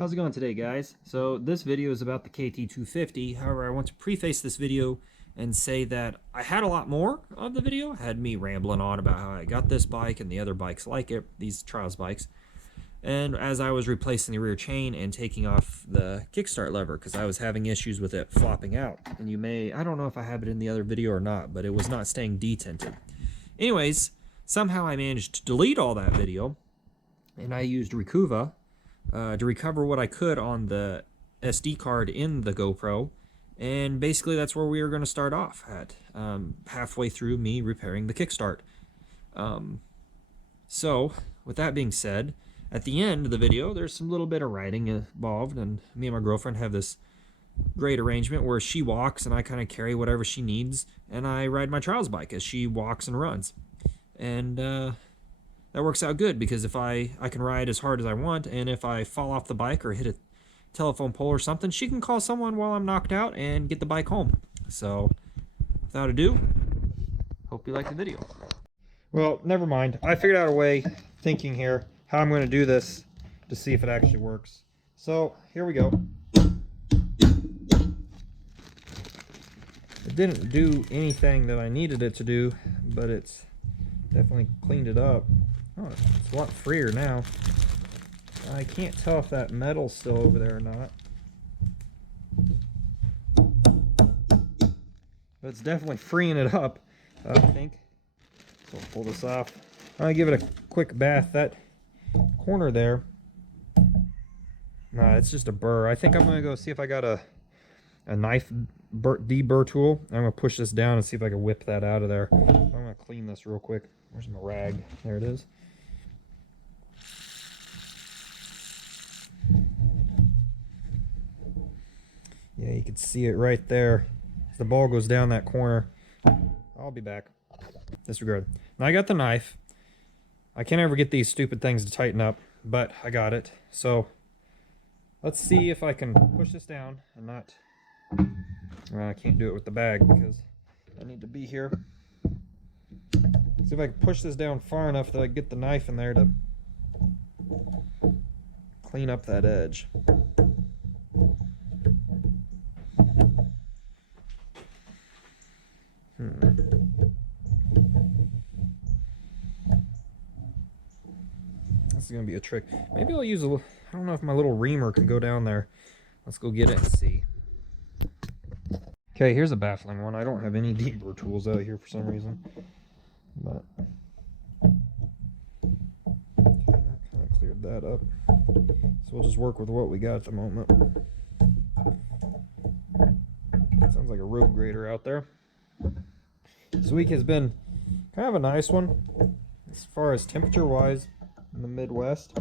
How's it going today, guys? So this video is about the KT250. However, I want to preface this video and say that I had a lot more of the video. I had me rambling on about how I got this bike and the other bikes like it, these trials bikes. And as I was replacing the rear chain and taking off the kickstart lever because I was having issues with it flopping out. And I don't know if I have it in the other video or not, but it was not staying detented. Anyways, somehow I managed to delete all that video, and I used Recuva to recover what I could on the SD card in the GoPro, and basically that's where we are going to start off at, halfway through me repairing the kickstart. So with that being said, at the end of the video there's some little bit of riding involved, and me and my girlfriend have this great arrangement where she walks and I kind of carry whatever she needs, and I ride my trials bike as she walks and runs. And that works out good because if I can ride as hard as I want, and if I fall off the bike or hit a telephone pole or something, she can call someone while I'm knocked out and get the bike home. So without ado, hope you like the video. Well, never mind. I figured out a way, thinking here, how I'm going to do this to see if it actually works. So here we go. It didn't do anything that I needed it to do, but it's definitely cleaned it up. Oh, it's a lot freer now. I can't tell if that metal's still over there or not, but it's definitely freeing it up, I think. So I'll pull this off. I'll give it a quick bath. That corner there, nah, it's just a burr. I think I'm gonna go see if I got a knife deburr tool. I'm gonna push this down and see if I can whip that out of there. I'm gonna clean this real quick. Where's my rag? There it is. Yeah, you can see it right there. The ball goes down that corner. I'll be back. Disregard. Now I got the knife. I can't ever get these stupid things to tighten up, but I got it. So let's see if I can push this down and not... I can't do it with the bag because I need to be here. See if I can push this down far enough that I get the knife in there to clean up that edge. This is going to be a trick. Maybe I'll use a little... I don't know if my little reamer can go down there. Let's go get it and see. Okay, here's a baffling one. I don't have any deburr tools out here for some reason. But that kind of cleared that up. So we'll just work with what we got at the moment. Sounds like a road grader out there. This week has been kind of a nice one as far as temperature wise in the Midwest.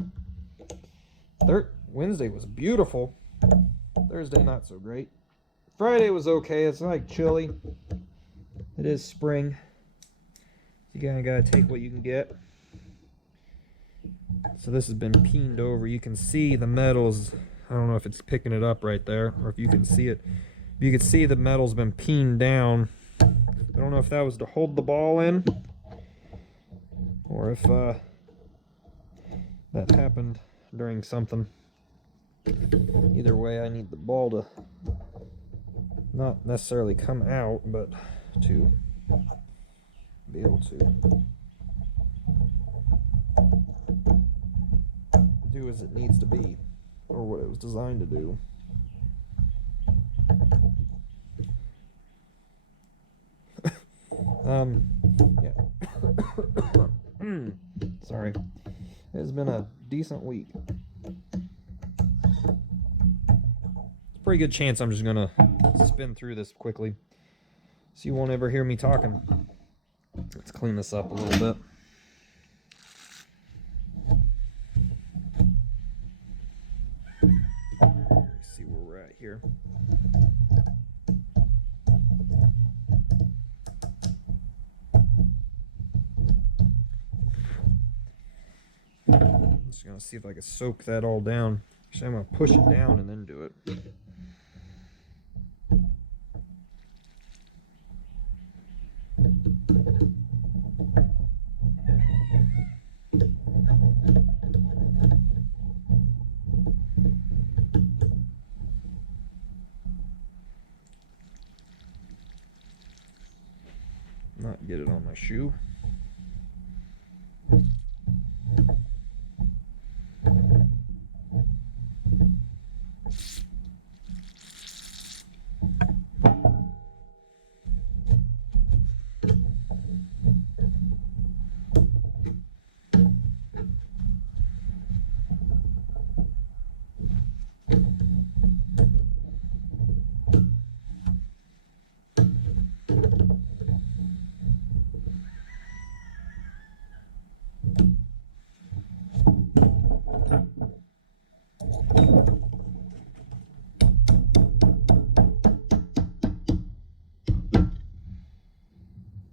Wednesday was beautiful. Thursday not so great. Friday was okay. It's like chilly. It is spring. You kinda gotta take what you can get. So this has been peened over. You can see the metals. I don't know if it's picking it up right there, or if you can see it. You can see the metal's been peened down. I don't know if that was to hold the ball in, or if that happened during something. Either way, I need the ball to not necessarily come out, but to be able to do as it needs to be, or what it was designed to do. Yeah. Sorry. It's been a decent week. It's a pretty good chance I'm just gonna spin through this quickly, so you won't ever hear me talking. Let's clean this up a little bit. Let's see where we're at here. I'm just gonna see if I can soak that all down. Actually, I'm gonna push it down and then do it. get it on my shoe.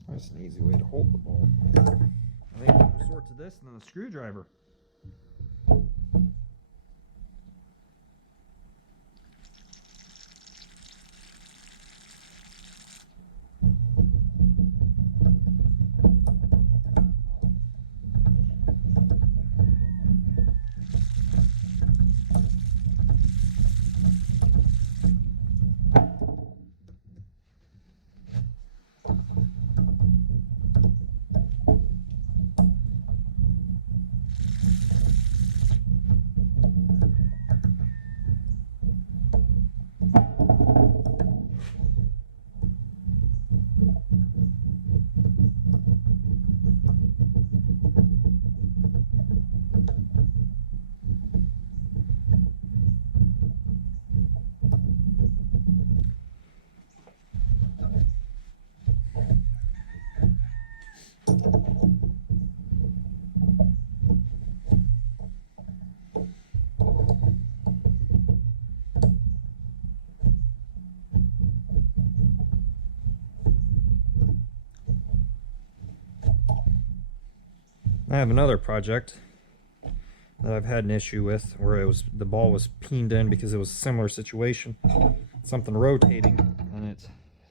That's an easy way to hold the ball. I think I'll resort to this and then a screwdriver. I have another project that I've had an issue with where the ball was peened in because it was a similar situation. Something rotating and it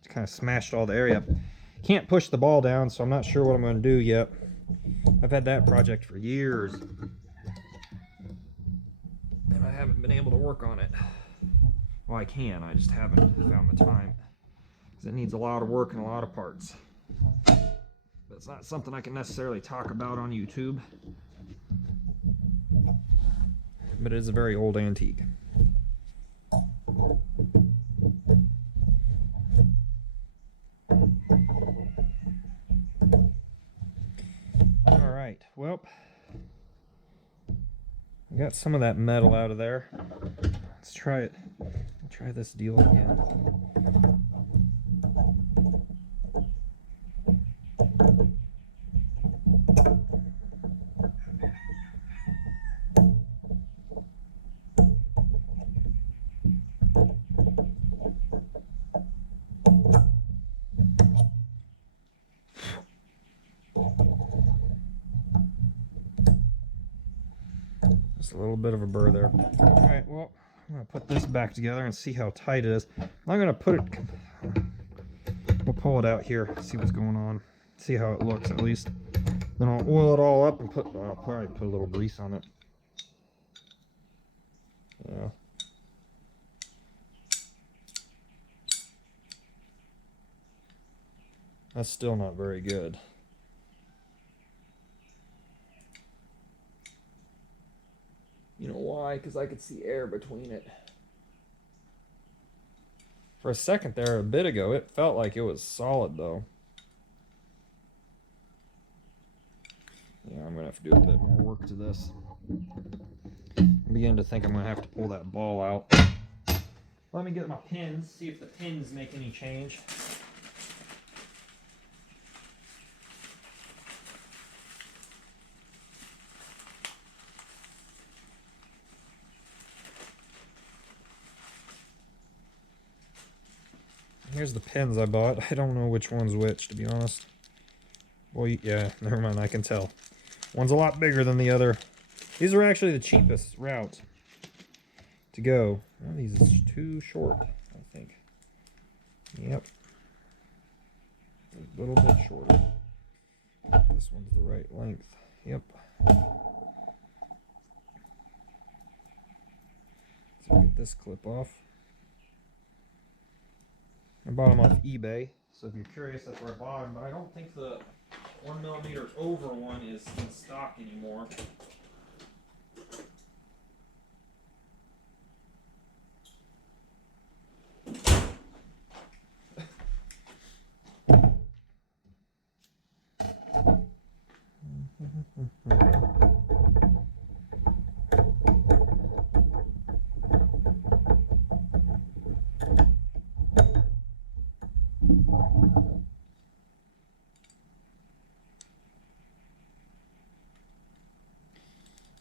kind of smashed all the area up. Can't push the ball down, so I'm not sure what I'm going to do yet. I've had that project for years and I haven't been able to work on it. Well, I can, I just haven't found the time because it needs a lot of work and a lot of parts. But it's not something I can necessarily talk about on YouTube. But it is a very old antique. Alright, well, I got some of that metal out of there. Let's try it. I'll try this deal again. Just a little bit of a burr there. Alright, well, I'm going to put this back together and see how tight it is. I'm going to put it... We'll pull it out here, see what's going on. See how it looks, at least. Then I'll oil it all up and I'll probably put a little grease on it. Yeah. That's still not very good. You know why? Because I could see air between it. For a second there, a bit ago, it felt like it was solid, though. Yeah, I'm going to have to do a bit more work to this. I'm beginning to think I'm going to have to pull that ball out. Let me get my pins, see if the pins make any change. Here's the pins I bought. I don't know which one's which, to be honest. Well, yeah, never mind, I can tell. One's a lot bigger than the other. These are actually the cheapest route to go. One of these is too short, I think. Yep. A little bit shorter. This one's the right length. Yep. So get this clip off. I bought them off eBay, So if you're curious, that's where I bought them. But I don't think the 1mm over one is in stock anymore.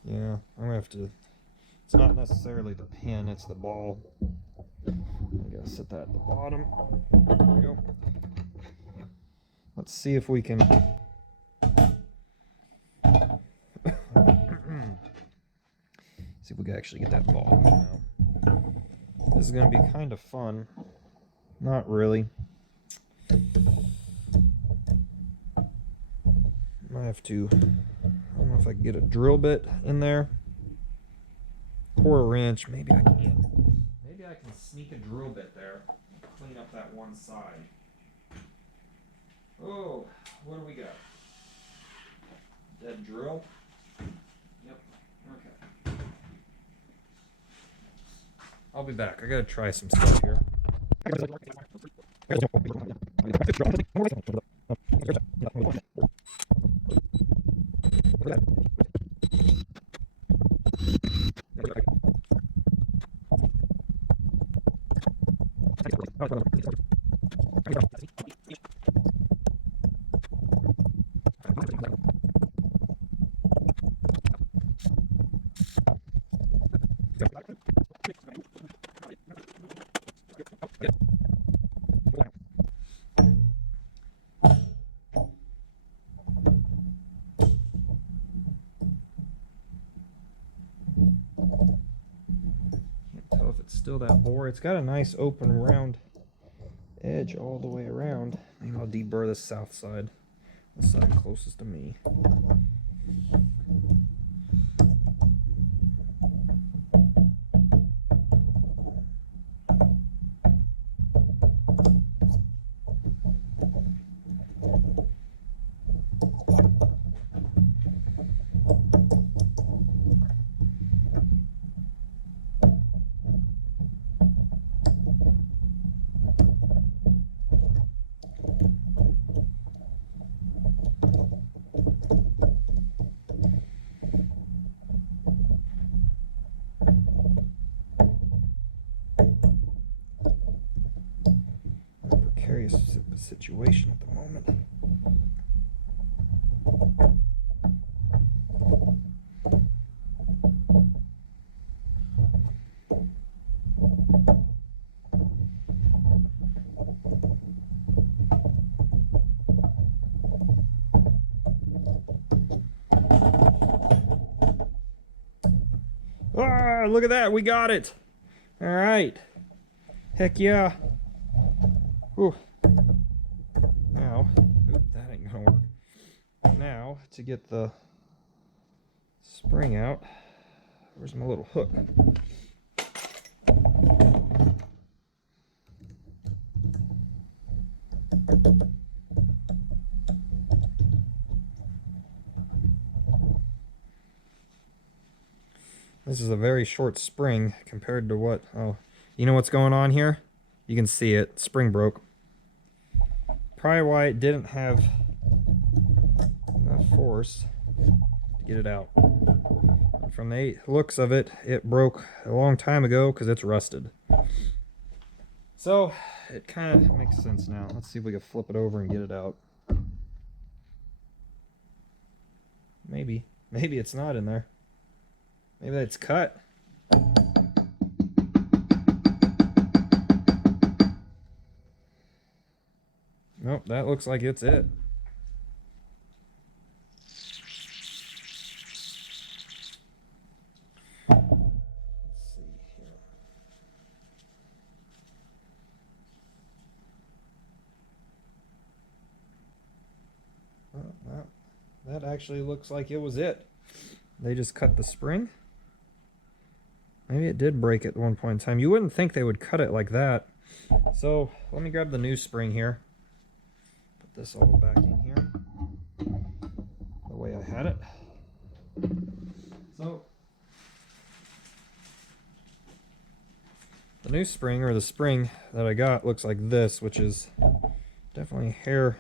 Yeah, I'm gonna have to. It's not necessarily the pin, it's the ball. I gotta set that at the bottom. There we go. Let's see if we can. See if we can actually get that ball out. This is gonna be kind of fun. Not really. Might have to. I don't know if I can get a drill bit in there or a wrench. Maybe I can. Maybe I can sneak a drill bit there. Clean up that one side. Oh, what do we got? Dead drill? Yep. Okay. I'll be back. I gotta try some stuff here. Still that bore. It's got a nice open round edge all the way around. Maybe I'll deburr the south side, the side closest to me. Precarious situation at the moment. Ah, look at that, we got it. All right. Heck yeah. Ooh. Now, that ain't gonna work. Now, to get the spring out, where's my little hook? This is a very short spring compared to what, oh, you know what's going on here? You can see it, spring broke. Probably why it didn't have enough force to get it out. And from the looks of it, it broke a long time ago because it's rusted. So it kind of makes sense now. Let's see if we can flip it over and get it out. Maybe it's not in there. Maybe it's cut. Nope, that looks like it's it. Let's see here. Well, that actually looks like it was it. They just cut the spring. Maybe it did break at one point in time. You wouldn't think they would cut it like that. So let me grab the new spring here. this all back in here the way I had it. So the new spring, or the spring that I got, looks like this, which is definitely a hair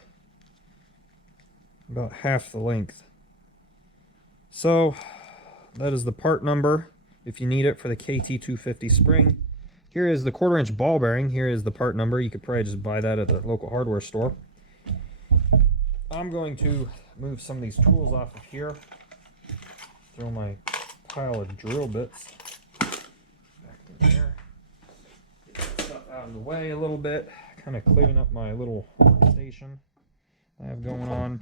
about half the length. So that is the part number if you need it for the KT250 spring. Here is the 1/4 inch ball bearing. Here is the part number. You could probably just buy that at the local hardware store. I'm going to move some of these tools off of here. Throw my pile of drill bits back in here. Get that stuff out of the way a little bit. Kind of clearing up my little workstation I have going on.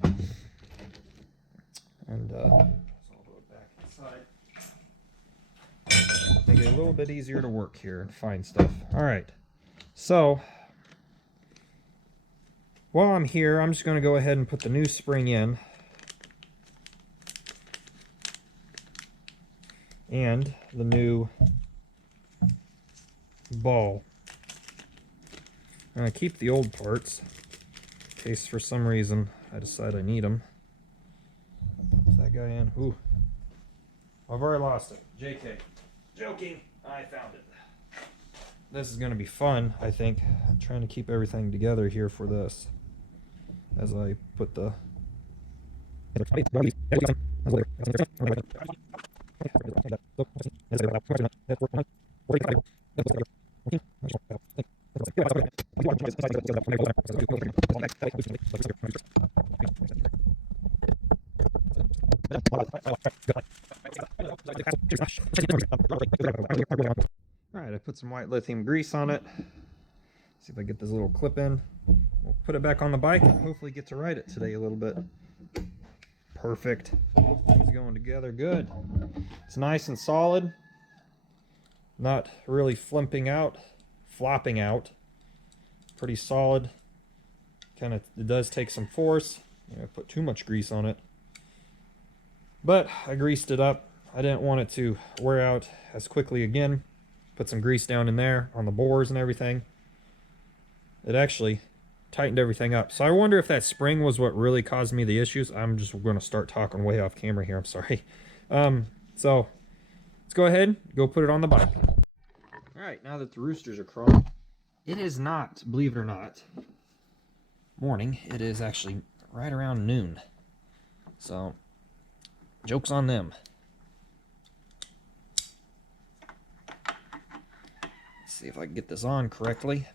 And so I'll put it back inside. Make it a little bit easier to work here and find stuff. Alright, so while I'm here, I'm just going to go ahead and put the new spring in. And the new ball. I'm going to keep the old parts in case for some reason I decide I need them. Pop that guy in. Ooh. I've already lost it. JK. Joking. I found it. This is going to be fun, I think. I'm trying to keep everything together here for this. As I put the... Alright, I put some white lithium grease on it. See if I get this little clip in. We'll put it back on the bike and hopefully get to ride it today a little bit. Perfect. Things going together good. It's nice and solid. Not really flopping out. Pretty solid. Kind of, it does take some force. I put too much grease on it. But I greased it up. I didn't want it to wear out as quickly again. Put some grease down in there on the bores and everything. It actually tightened everything up. So I wonder if that spring was what really caused me the issues. I'm just going to start talking way off camera here. I'm sorry. So let's go ahead, go put it on the bike. All right, now that the roosters are crowing, it is not, believe it or not, morning. It is actually right around noon. So joke's on them. Let's see if I can get this on correctly.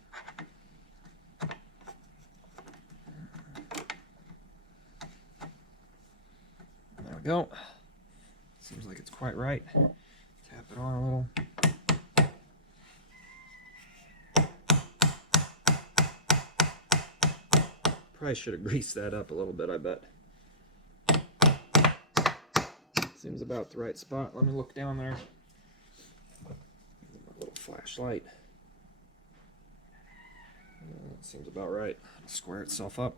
There we go. Seems like it's quite right. Tap it on a little. Probably should have greased that up a little bit, I bet. Seems about the right spot. Let me look down there. My little flashlight. That seems about right. It'll square itself up.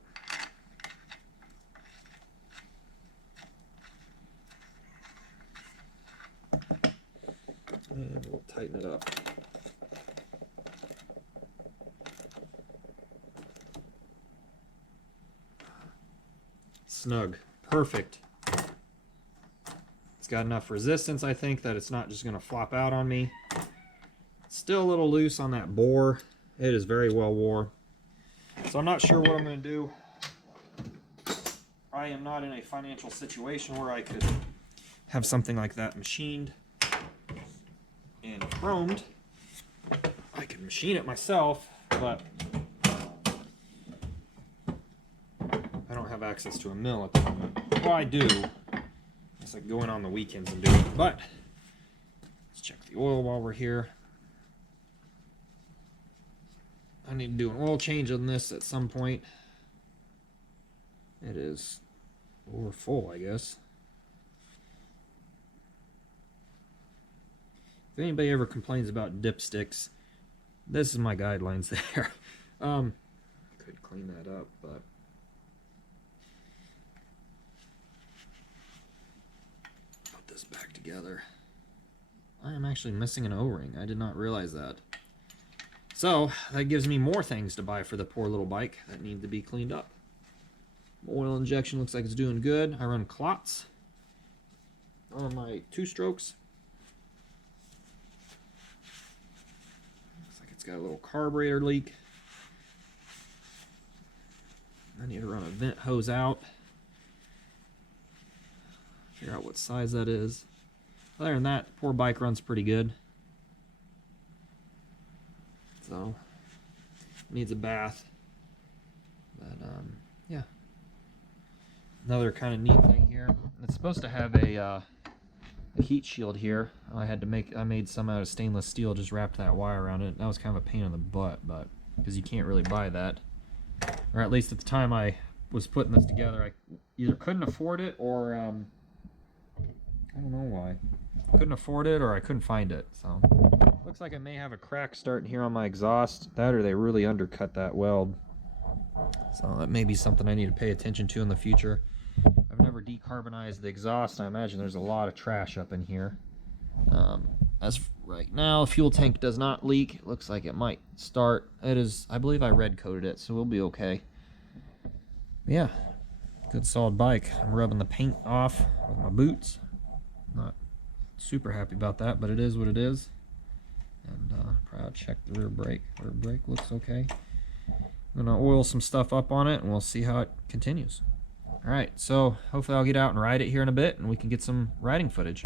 And we'll tighten it up. Snug. Perfect. It's got enough resistance, I think, that it's not just going to flop out on me. It's still a little loose on that bore. It is very well wore. So I'm not sure what I'm going to do. I am not in a financial situation where I could have something like that machined and chromed. I could machine it myself, but I don't have access to a mill at the moment. Well, I do. It's like going on the weekends and do it. But let's check the oil while we're here. I need to do an oil change on this at some point. It is over full, I guess. If anybody ever complains about dipsticks, this is my guidelines there. Could clean that up, but put this back together. I am actually missing an O-ring. I did not realize that. So that gives me more things to buy for the poor little bike that need to be cleaned up. Oil injection looks like it's doing good. I run clots on my 2-strokes. Looks like it's got a little carburetor leak. I need to run a vent hose out. Figure out what size that is. Other than that, poor bike runs pretty good. So, needs a bath. But, yeah. Another kind of neat thing here. It's supposed to have a heat shield here. I made some out of stainless steel, just wrapped that wire around it. That was kind of a pain in the butt, but because you can't really buy that. Or at least at the time I was putting this together, I either couldn't afford it or I don't know why. Couldn't afford it or I couldn't find it. So looks like I may have a crack starting here on my exhaust. That or they really undercut that weld. So that may be something I need to pay attention to in the future. I've never decarbonized the exhaust. I imagine there's a lot of trash up in here. As of right now, fuel tank does not leak. It looks like it might start. It is, I believe I red coated it, so we'll be okay. But yeah, good solid bike. I'm rubbing the paint off with my boots. Not super happy about that, but it is what it is. And probably check the rear brake. Rear brake looks okay. I'm gonna oil some stuff up on it and we'll see how it continues. Alright, so hopefully I'll get out and ride it here in a bit and we can get some riding footage.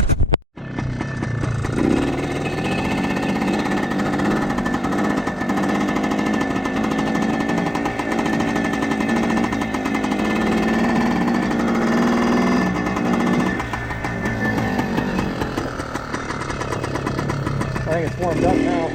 I think it's warmed up now.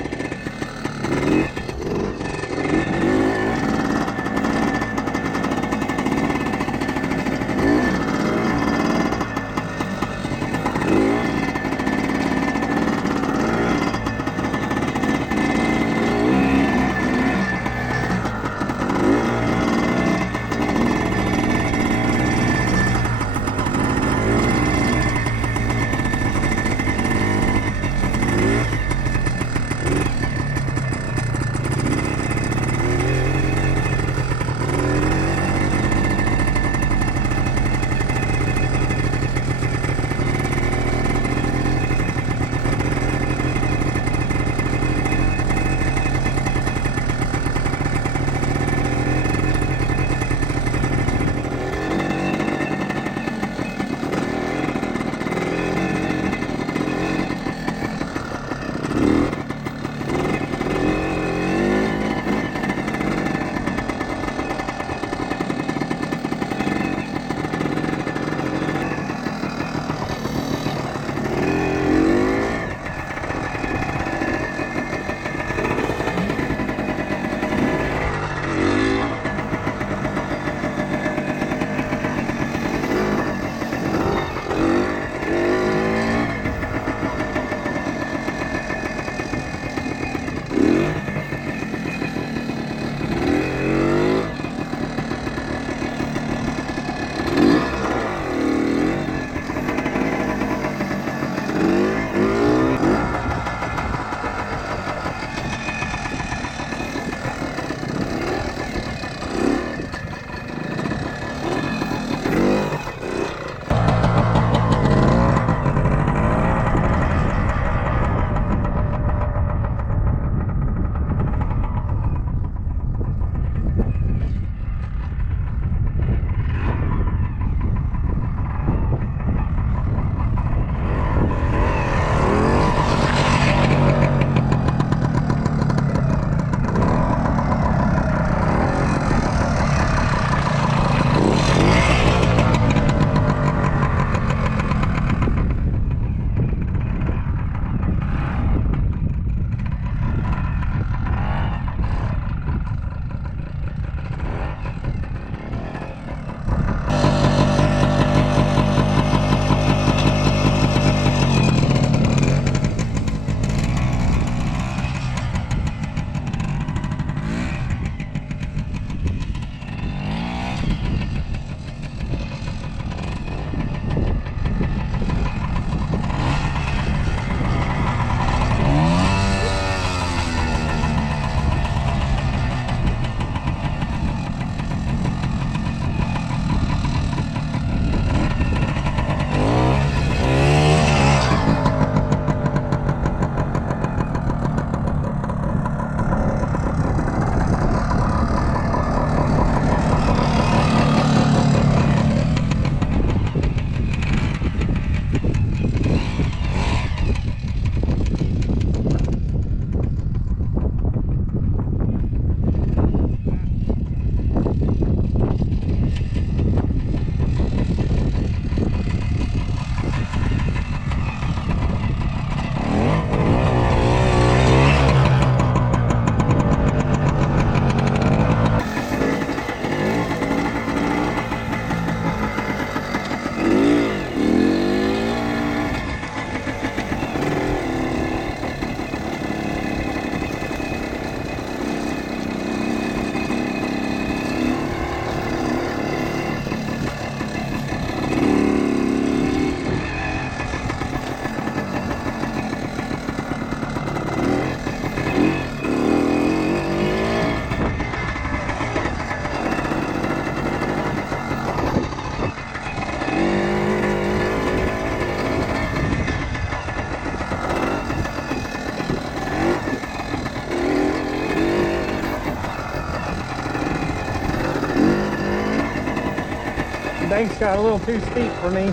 banks got a little too steep for me.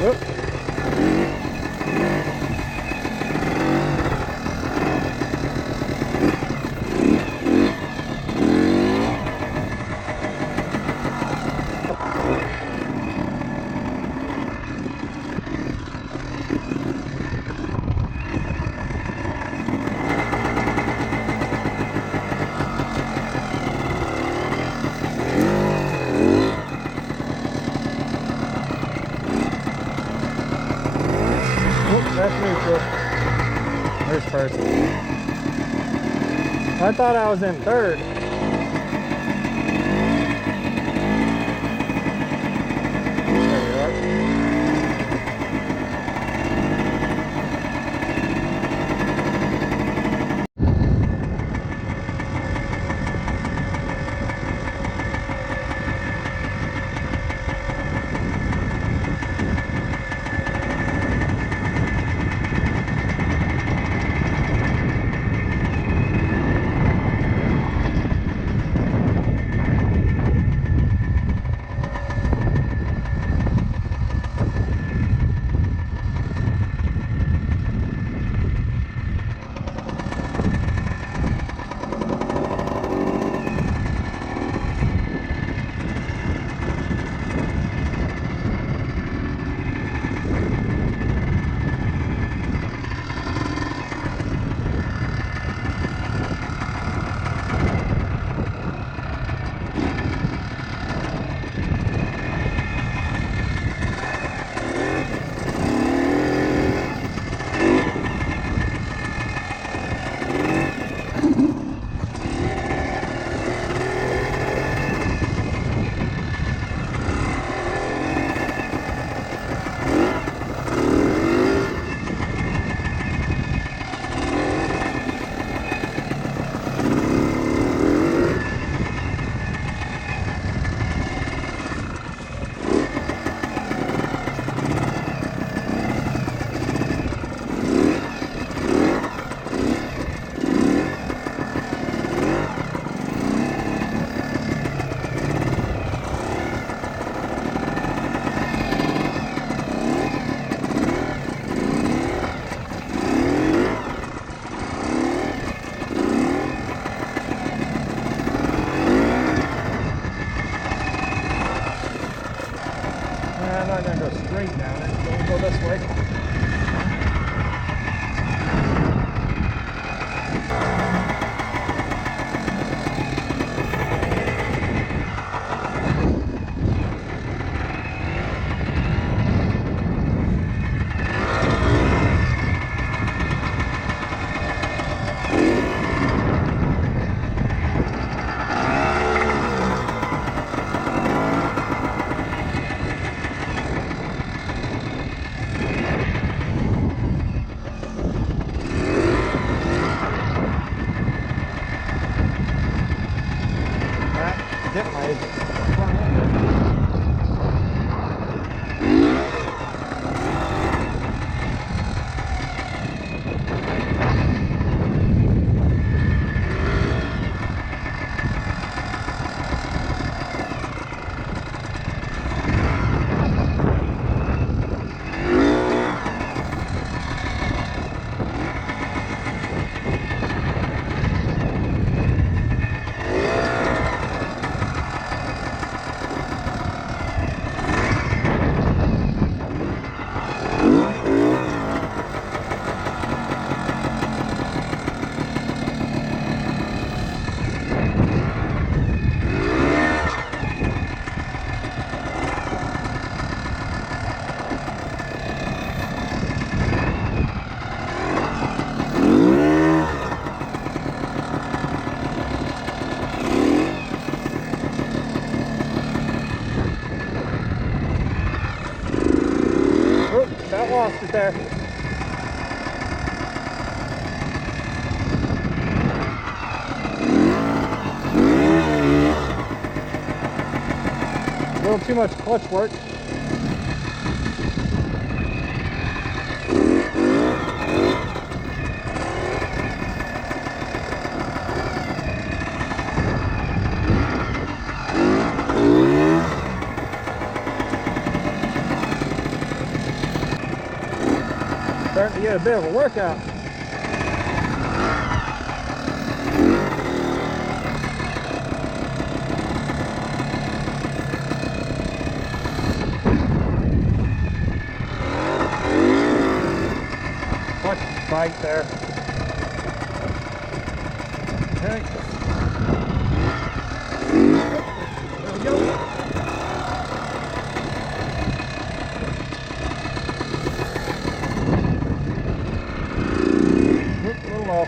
Whoop. That's neutral. There's first. I thought I was in third. There you are. I'm not going to go straight down it, so we'll go this way. Dip my front end. That lost it there. A little too much clutch work. starting to get a bit of a workout. Watch the bike there. Okay. There we go. A little low.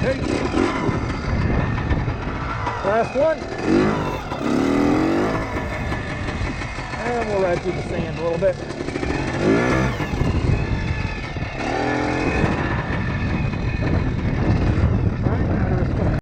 Okay. Last one. And we'll ride through the sand a little bit.